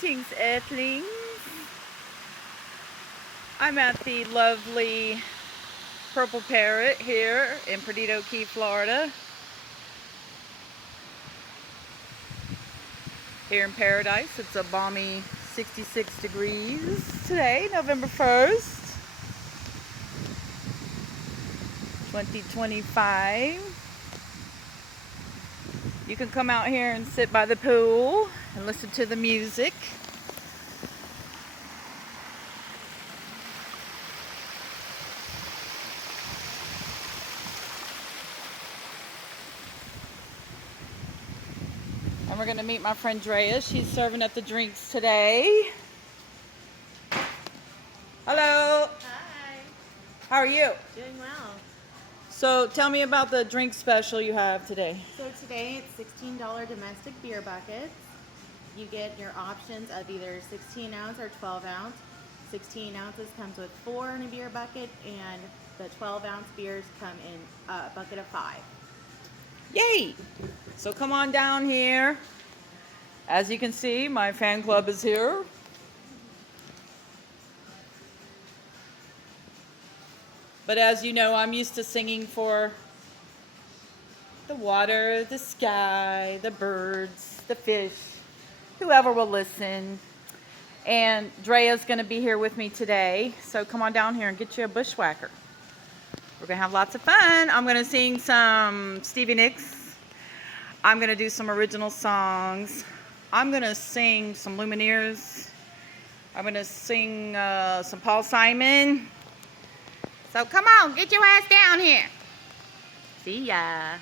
Greetings, Earthlings. I'm at the lovely Purple Parrot here in Perdido Key, Florida. Here in paradise, it's a balmy 66 degrees today, November 1st, 2025. You can come out here and sit by the pool and listen to the music. And we're going to meet my friend Drea. She's serving up the drinks today. Hello. Hi. How are you? Doing well. So tell me about the drink special you have today. So today it's $16 domestic beer buckets. You get your options of either 16 ounce or 12 ounce. 16 ounces comes with 4 in a beer bucket, and the 12 ounce beers come in a bucket of 5. Yay! So come on down here. As you can see, my fan club is here. But as you know, I'm used to singing for the water, the sky, the birds, the fish, whoever will listen. And Drea's going to be here with me today. So come on down here and get you a bushwhacker. We're going to have lots of fun. I'm going to sing some Stevie Nicks. I'm going to do some original songs. I'm going to sing some Lumineers. I'm going to sing some Paul Simon. So come on, get your ass down here. See ya.